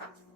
Um,